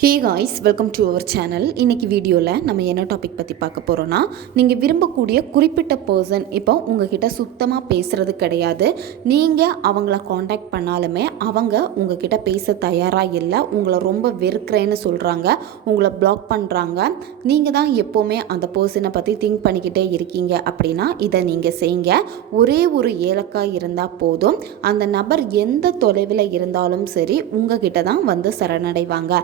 Hey guys welcome to our channel இன்றைக்கி வீடியோவில் நம்ம என்ன டாபிக் பற்றி பார்க்க போகிறோன்னா நீங்கள் விரும்பக்கூடிய குறிப்பிட்ட பர்சன் இப்போ உங்ககிட்ட சுத்தமாக பேசுகிறது கிடையாது. நீங்கள் அவங்கள காண்டாக்ட் பண்ணாலுமே அவங்க உங்ககிட்ட பேச தயாராக இல்லை உங்களை ரொம்ப வெறுக்கிறேன்னு சொல்கிறாங்க உங்களை பிளாக் பண்ணுறாங்க நீங்கள் தான் எப்போவுமே அந்த பர்சனை பற்றி திங்க் பண்ணிக்கிட்டே இருக்கீங்க அப்படின்னா இதை நீங்கள் செய்யுங்க ஒரே ஒரு ஏலக்காய் இருந்தால் போதும். அந்த நபர் எந்த தொலைவில் இருந்தாலும் சரி உங்ககிட்ட தான் வந்து சரணடைவாங்க.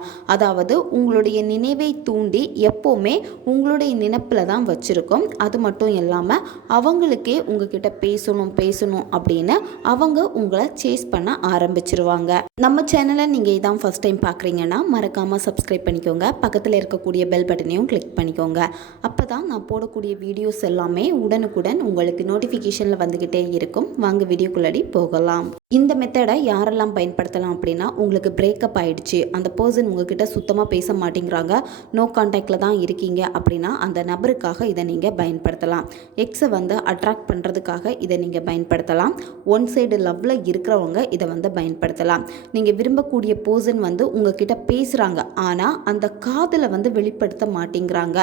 அதாவது உங்களுடைய நினைவை தூண்டி எப்போவுமே உங்களுடைய நினப்பில் தான் வச்சுருக்கோம். அது மட்டும் இல்லாமல் அவங்களுக்கே உங்ககிட்ட பேசணும் பேசணும் அப்படின்னு அவங்க உங்களை சேஸ் பண்ண ஆரம்பிச்சிருவாங்க. நம்ம சேனலை நீங்கள் இதான் ஃபஸ்ட் டைம் பார்க்குறீங்கன்னா மறக்காமல் சப்ஸ்கிரைப் பண்ணிக்கோங்க. பக்கத்தில் இருக்கக்கூடிய பெல் பட்டனையும் கிளிக் பண்ணிக்கோங்க. அப்போ தான் நான் போடக்கூடிய வீடியோஸ் எல்லாமே உடனுக்குடன் உங்களுக்கு நோட்டிஃபிகேஷனில் வந்துக்கிட்டே இருக்கும். வாங்க வீடியோக்குள்ளடி போகலாம். இந்த மெத்தடை யாரெல்லாம் பயன்படுத்தலாம் அப்படின்னா உங்களுக்கு பிரேக்கப் ஆயிடுச்சு அந்த பர்சன் உங்ககிட்ட சுத்தமாக பேச மாட்டேங்கிறாங்க நோ கான்டாக்டில் தான் இருக்கீங்க அப்படின்னா அந்த நபருக்காக இதை நீங்கள் பயன்படுத்தலாம். எக்ஸை வந்து அட்ராக்ட் பண்ணுறதுக்காக இதை நீங்கள் பயன்படுத்தலாம். ஒன் சைடு லவ்வில் இருக்கிறவங்க இதை வந்து பயன்படுத்தலாம். நீங்கள் விரும்பக்கூடிய பர்சன் வந்து உங்ககிட்ட பேசுகிறாங்க ஆனால் அந்த காதலை வந்து வெளிப்படுத்த மாட்டேங்கிறாங்க.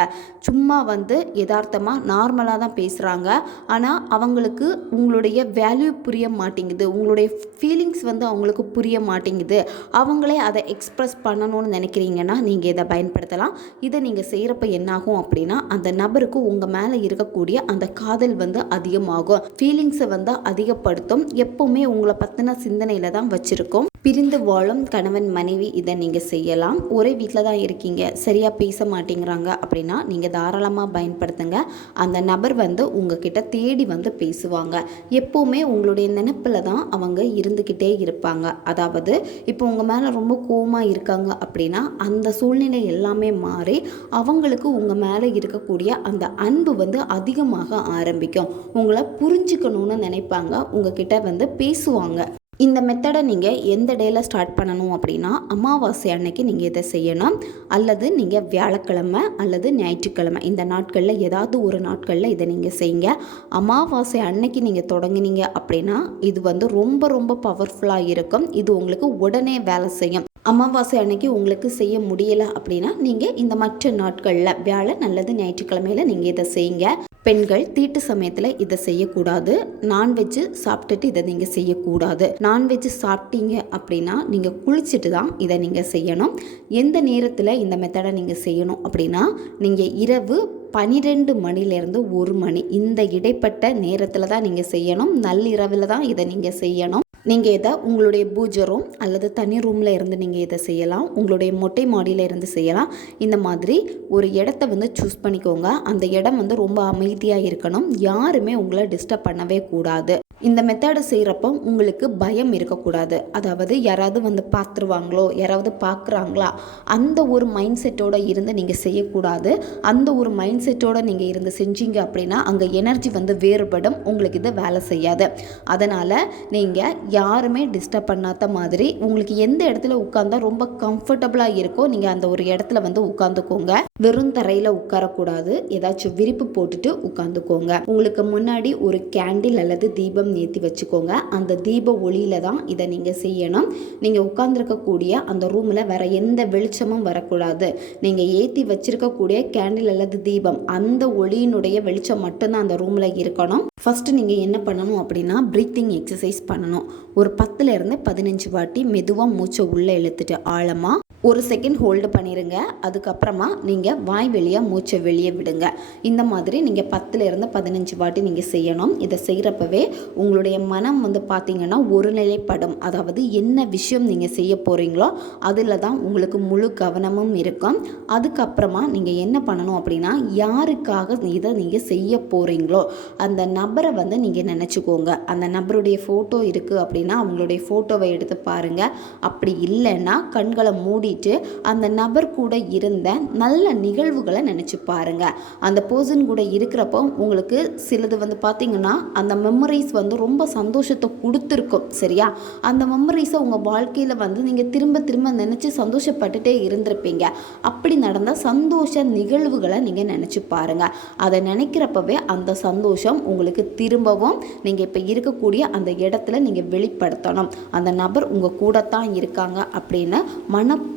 சும்மா வந்து யதார்த்தமாக நார்மலாக தான் பேசுகிறாங்க ஆனால் அவங்களுக்கு உங்களுடைய வேல்யூ புரிய மாட்டேங்குது உங்களுடைய ஃபீலிங்ஸ் வந்து அவங்களுக்கு புரிய மாட்டேங்குது. அவங்களே அதை எக்ஸ்ப்ரெஸ் பண்ணணும்னு நினைக்கிறீங்கன்னா நீங்கள் இதை பயன்படுத்தலாம். இதை நீங்கள் செய்கிறப்ப என்னாகும் அப்படின்னா அந்த நபருக்கு உங்கள் மேலே இருக்கக்கூடிய அந்த காதல் வந்து அதிகமாகும். ஃபீலிங்ஸை வந்து அதிகப்படுத்தும். எப்போவுமே உங்களை பற்றின சிந்தனையில் தான் வச்சுருக்கோம். பிரிந்து வாழும் கணவன் மனைவி இதை நீங்கள் செய்யலாம். ஒரே வீட்டில் தான் இருக்கீங்க. சரியாக பேச மாட்டேங்கிறாங்க அப்படின்னா நீங்கள் தாராளமாக பயன்படுத்துங்க. அந்த நபர் வந்து உங்ககிட்ட தேடி வந்து பேசுவாங்க. எப்போவுமே உங்களுடைய நினப்பில் தான் அவங்க இருந்துக்கிட்டே இருப்பாங்க. அதாவது இப்போ உங்கள் மேலே ரொம்ப கோவமாக இருக்காங்க அப்படின்னா அந்த சூழ்நிலை எல்லாமே மாறி அவங்களுக்கு உங்கள் மேலே இருக்கக்கூடிய அந்த அன்பு வந்து அதிகமாக ஆரம்பிக்கும். உங்களை புரிஞ்சுக்கணும்னு நினைப்பாங்க. உங்ககிட்ட வந்து பேசுவாங்க. இந்த மெத்தடை நீங்கள் எந்த டேயில் ஸ்டார்ட் பண்ணணும் அப்படின்னா அமாவாசை அன்னைக்கு நீங்கள் இதை செய்யணும். அல்லது நீங்கள் வியாழக்கிழமை அல்லது ஞாயிற்றுக்கிழமை இந்த நாட்களில் ஏதாவது ஒரு நாட்களில் இதை நீங்கள் செய்யுங்க. அமாவாசை அன்னைக்கு நீங்கள் தொடங்குனீங்க அப்படின்னா இது வந்து ரொம்ப ரொம்ப பவர்ஃபுல்லாக இருக்கும். இது உங்களுக்கு உடனே வேலை செய்யும். அமாவாசை அன்னைக்கு உங்களுக்கு செய்ய முடியலை அப்படின்னா நீங்கள் இந்த மற்ற நாட்களில் வியாழன் நல்லது ஞாயிற்றுக்கிழமையில் நீங்கள் இதை செய்யுங்க. பெண்கள் தீட்டு சமயத்தில் இதை செய்யக்கூடாது. நான்வெஜ்ஜு சாப்பிட்டுட்டு இதை நீங்கள் செய்யக்கூடாது. நான்வெஜ்ஜு சாப்பிட்டீங்க அப்படின்னா நீங்கள் குளிச்சுட்டு தான் இதை நீங்கள் செய்யணும். எந்த நேரத்தில் இந்த மெத்தடை நீங்கள் செய்யணும் அப்படின்னா நீங்கள் இரவு பனிரெண்டு மணிலேருந்து ஒரு மணி இந்த இடைப்பட்ட நேரத்தில் தான் நீங்கள் செய்யணும். நள்ளிரவில் தான் இதை நீங்கள் செய்யணும். நீங்கள் இதை உங்களுடைய பூஜை ரூம் அல்லது தனி ரூமில் இருந்து நீங்கள் இதை செய்யலாம். உங்களுடைய மொட்டை மாடியில் இருந்து செய்யலாம். இந்த மாதிரி ஒரு இடத்த வந்து சூஸ் பண்ணிக்கோங்க. அந்த இடம் வந்து ரொம்ப அமைதியாக இருக்கணும். யாருமே உங்களை டிஸ்டர்ப் பண்ணவே கூடாது. இந்த மெத்தடை செய்கிறப்போ உங்களுக்கு பயம் இருக்கக்கூடாது. அதாவது யாராவது வந்து பார்த்துருவாங்களோ யாராவது பார்க்குறாங்களா அந்த ஒரு மைண்ட் செட்டோடு இருந்து நீங்கள் செய்யக்கூடாது. அந்த ஒரு மைண்ட் செட்டோடு நீங்கள் இருந்து செஞ்சீங்க அப்படின்னா அங்கே எனர்ஜி வந்து வேறுபடும். உங்களுக்கு இது வேலை செய்யாது. அதனால் நீங்கள் யாருமே டிஸ்டர்ப் பண்ணாத மாதிரி உங்களுக்கு எந்த இடத்துல உட்காந்தா ரொம்ப கம்ஃபர்டபுளாக இருக்கோ நீங்கள் அந்த ஒரு இடத்துல வந்து உட்காந்துக்கோங்க வெறும் தரையில் உட்காரக்கூடாது. ஏதாச்சும் விரிப்பு போட்டுட்டு உட்காந்துக்கோங்க உங்களுக்கு முன்னாடி ஒரு கேண்டில் அல்லது தீபம் ஏற்றி வச்சுக்கோங்க. அந்த தீப ஒளியில தான் இதை நீங்கள் செய்யணும். நீங்கள் உட்காந்துருக்கக்கூடிய அந்த ரூமில் வேற எந்த வெளிச்சமும் வரக்கூடாது. நீங்கள் ஏற்றி வச்சிருக்கக்கூடிய கேண்டில் அல்லது தீபம் அந்த ஒளியினுடைய வெளிச்சம் மட்டும்தான் அந்த ரூமில் இருக்கணும். ஃபஸ்ட்டு நீங்கள் என்ன பண்ணணும் அப்படின்னா ப்ரீத்திங் எக்ஸசைஸ் பண்ணணும். ஒரு பத்துலேருந்து பதினஞ்சு வாட்டி மெதுவாக மூச்சை உள்ளே இழுத்துட்டு ஆழமாக ஒரு செகண்ட் ஹோல்டு பண்ணிடுங்க அதுக்கப்புறமா நீங்கள் வாய் வெளியே மூச்சை வெளியே விடுங்க. இந்த மாதிரி நீங்கள் பத்துலேருந்து பதினஞ்சு வாட்டி நீங்கள் செய்யணும். இதை செய்கிறப்பவே உங்களுடைய மனம் வந்து பார்த்தீங்கன்னா ஒரு நிலைப்படும் அதாவது என்ன விஷயம் நீங்கள் செய்ய போகிறீங்களோ அதில் தான் உங்களுக்கு முழு கவனமும் இருக்கும். அதுக்கப்புறமா நீங்கள் என்ன பண்ணணும் அப்படின்னா யாருக்காக இதை நீங்கள் செய்ய போகிறீங்களோ அந்த நபரை வந்து நீங்கள் நினச்சிக்கோங்க. அந்த நபருடைய ஃபோட்டோ இருக்குது அப்படின்னா அவங்களுடைய ஃபோட்டோவை எடுத்து பாருங்கள் அப்படி இல்லைன்னா கண்களை மூடி மூடிட்டு அந்த நபர் கூட இருந்த நல்ல நிகழ்வுகளை நினச்சி பாருங்கள் அந்த பர்சன் கூட இருக்கிறப்போ உங்களுக்கு சிலது வந்து பார்த்தீங்கன்னா அந்த மெமரிஸ் வந்து ரொம்ப சந்தோஷத்தை கொடுத்துருக்கும் சரியா? அந்த மெமரிஸை உங்கள் வாழ்க்கையில் வந்து நீங்கள் திரும்ப திரும்ப நினச்சி சந்தோஷப்பட்டுட்டே இருந்திருப்பீங்க. அப்படி நடந்த சந்தோஷ நிகழ்வுகளை நீங்கள் நினச்சி பாருங்கள் அதை நினைக்கிறப்பவே அந்த சந்தோஷம் உங்களுக்கு திரும்பவும் நீங்கள் இப்போ இருக்கக்கூடிய அந்த இடத்துல நீங்கள் வெளிப்படுத்தணும். அந்த நபர் உங்கள் கூட தான் இருக்காங்க அப்படின்னு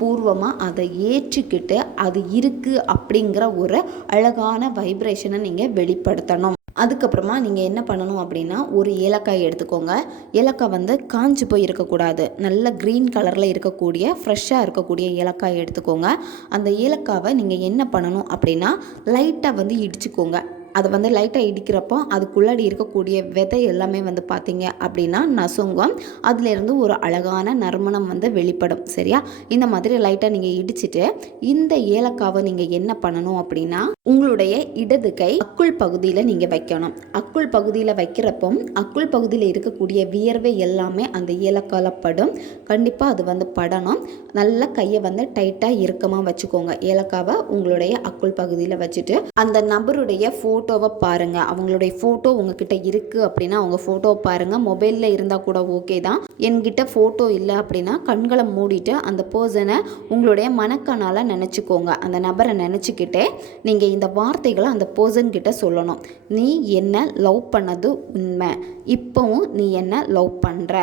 பூர்வமாக அதை ஏற்றுக்கிட்டு அது இருக்குது அப்படிங்கிற ஒரு அழகான வைப்ரேஷனை நீங்கள் வெளிப்படுத்தணும். அதுக்கப்புறமா நீங்கள் என்ன பண்ணணும் அப்படின்னா ஒரு ஏலக்காய் எடுத்துக்கோங்க. ஏலக்காய் வந்து காஞ்சு போய் இருக்கக்கூடாது. நல்ல க்ரீன் கலரில் இருக்கக்கூடிய ஃப்ரெஷ்ஷாக இருக்கக்கூடிய ஏலக்காய் எடுத்துக்கோங்க. அந்த ஏலக்காவை நீங்கள் என்ன பண்ணணும் அப்படின்னா லைட்டாக வந்து இடிச்சுக்கோங்க. அதை வந்து லைட்டாக இடிக்கிறப்போ அதுக்குள்ளாடி இருக்கக்கூடிய விதை எல்லாமே வந்து பார்த்தீங்க அப்படின்னா நசுங்கம். அதுலேருந்து ஒரு அழகான நறுமணம் வந்து வெளிப்படும். சரியா? இந்த மாதிரி லைட்டாக நீங்கள் இடிச்சிட்டு இந்த ஏலக்காவை நீங்கள் என்ன பண்ணணும் அப்படின்னா உங்களுடைய இடது கை அக்குள் பகுதியில் நீங்கள் வைக்கணும். அக்குள் பகுதியில் வைக்கிறப்போ அக்குள் பகுதியில் இருக்கக்கூடிய வியர்வை எல்லாமே அந்த ஏலக்காயில் படும். கண்டிப்பாக அது வந்து படணும். நல்ல கையை வந்து டைட்டாக இறுக்கமாக வச்சுக்கோங்க. ஏலக்காவை உங்களுடைய அக்குள் பகுதியில் வச்சுட்டு அந்த நபருடைய ஃபோட்டோவை பாருங்கள் அவங்களுடைய ஃபோட்டோ உங்ககிட்ட இருக்குது அப்படின்னா அவங்க ஃபோட்டோவை பாருங்கள் மொபைலில் இருந்தால் கூட ஓகே தான். என்கிட்ட ஃபோட்டோ இல்லை அப்படின்னா கண்களை மூடிட்டு அந்த பர்சனை உங்களுடைய மனக்கணால் நினச்சிக்கோங்க. அந்த நபரை நினச்சிக்கிட்டே நீங்கள் இந்த வார்த்தைகளை அந்த பர்சன்கிட்ட சொல்லணும். நீ என்ன லவ் பண்ணது உண்மை? இப்போவும் நீ என்ன லவ் பண்ணுற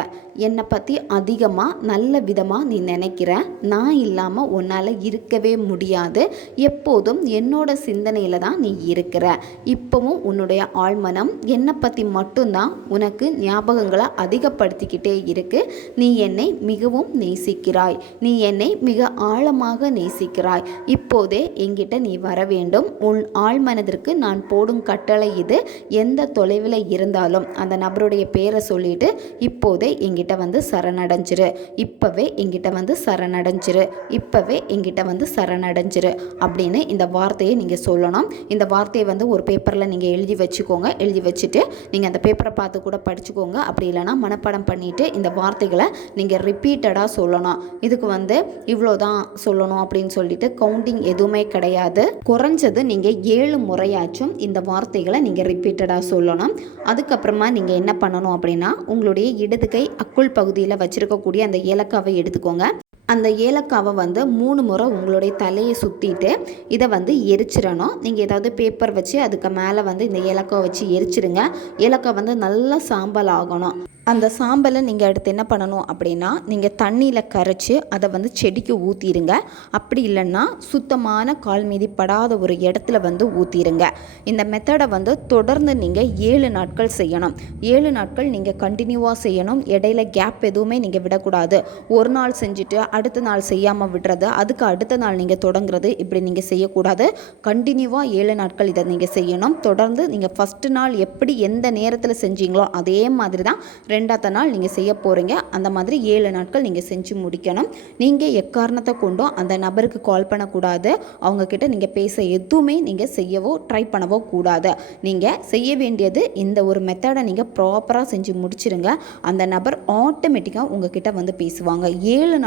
என்னை பற்றி அதிகமாக நல்ல விதமாக நீ நினைக்கிற? நான் இல்லாமல் உன்னால் இருக்கவே முடியாது. எப்போதும் என்னோட சிந்தனையில் தான் நீ இருக்கிற. இப்போவும் உன்னுடைய ஆழ்மனம் என்னை பற்றி மட்டும்தான் உனக்கு ஞாபகங்களை அதிகப்படுத்திக்கிட்டே இருக்கு. நீ என்னை மிகவும் நேசிக்கிறாய். நீ என்னை மிக ஆழமாக நேசிக்கிறாய். இப்போதே என்கிட்ட நீ வர வேண்டும். உன் ஆழ்மனதிற்கு நான் போடும் கட்டளை இது. எந்த தொலைவில் இருந்தாலும் அந்த நபருடைய பேரை சொல்லிட்டு இப்போதே என்கிட்ட வந்து சரணடைஞ்சிரு. இப்போவே என்கிட்ட வந்து சரணடைஞ்சிரு. இப்போவே எங்கிட்ட வந்து சரணடைஞ்சிரு அப்படின்னு இந்த வார்த்தையை நீங்கள் சொல்லணும். இந்த வார்த்தையை வந்து ஒரு பேப்பரில் நீங்கள் எழுதி வச்சுக்கோங்க. எழுதி வச்சுட்டு நீங்கள் அந்த பேப்பரை பார்த்து கூட படிச்சுக்கோங்க. அப்படி இல்லைன்னா மனப்பாடம் பண்ணிவிட்டு இந்த வார்த்தைகளை நீங்கள் ரிப்பீட்டடாக சொல்லணும். இதுக்கு வந்து இவ்வளோ தான் சொல்லணும் அப்படின்னு சொல்லிட்டு கவுண்டிங் எதுவுமே கிடையாது. குறைஞ்சது நீங்கள் ஏழு முறையாச்சும் இந்த வார்த்தைகளை நீங்கள் ரிப்பீட்டடாக சொல்லணும். அதுக்கப்புறமா நீங்கள் என்ன பண்ணணும் அப்படின்னா உங்களுடைய இடது கை அக்குள் பகுதியில் வச்சுருக்கக்கூடிய அந்த ஏலக்காவை எடுத்துக்கோங்க. அந்த ஏலக்காவை வந்து மூணு முறை உங்களுடைய தலையை சுற்றிட்டு இதை வந்து எரிச்சிடணும். நீங்கள் ஏதாவது பேப்பர் வச்சு அதுக்கு மேலே வந்து இந்த ஏலக்காவை வச்சு எரிச்சிடுங்க. ஏலக்காய் வந்து நல்லா சாம்பல் ஆகணும். அந்த சாம்பலை நீங்கள் அடுத்து என்ன பண்ணணும் அப்படின்னா நீங்கள் தண்ணியில் கரைச்சி அதை வந்து செடிக்கு ஊற்றிடுங்க அப்படி இல்லைன்னா சுத்தமான கால் மீதி படாத ஒரு இடத்துல வந்து ஊற்றிடுங்க இந்த மெத்தடை வந்து தொடர்ந்து நீங்கள் ஏழு நாட்கள் செய்யணும். ஏழு நாட்கள் நீங்கள் கண்டினியூவாக செய்யணும். இடையில கேப் எதுவுமே நீங்கள் விடக்கூடாது. ஒரு நாள் செஞ்சுட்டு அடுத்த நாள் செய்யாமல் விடுறது அதுக்கு அடுத்த நாள் நீங்கள் தொடங்குறது இப்படி நீங்கள் செய்யக்கூடாது. கண்டினியூவாக ஏழு நாட்கள் இதை நீங்கள் செய்யணும். தொடர்ந்து நீங்கள் ஃபஸ்ட்டு நாள் எப்படி எந்த நேரத்தில் செஞ்சீங்களோ அதே மாதிரி தான் ரெண்டாவது நாள் நீங்கள் செய்ய போகிறீங்க அந்த மாதிரி ஏழு நாட்கள் நீங்கள் செஞ்சு முடிக்கணும். நீங்கள் எக்காரணத்தை கொண்டும் அந்த நபருக்கு கால் பண்ணக்கூடாது. அவங்கக்கிட்ட நீங்கள் பேச எதுவுமே நீங்கள் செய்யவோ ட்ரை பண்ணவோ கூடாது. நீங்கள் செய்ய வேண்டியது இந்த ஒரு மெத்தடை நீங்கள் ப்ராப்பராக செஞ்சு முடிச்சிருங்க. அந்த நபர் ஆட்டோமேட்டிக்காக உங்ககிட்ட வந்து பேசுவாங்க. ஏழு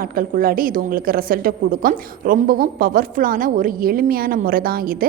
உள்ளாடி இது உங்களுக்கு ரிசல்ட்டை கொடுக்கும். ரொம்பவும் பவர்ஃபுல்லான ஒரு எளிமையான முறை தான் இது.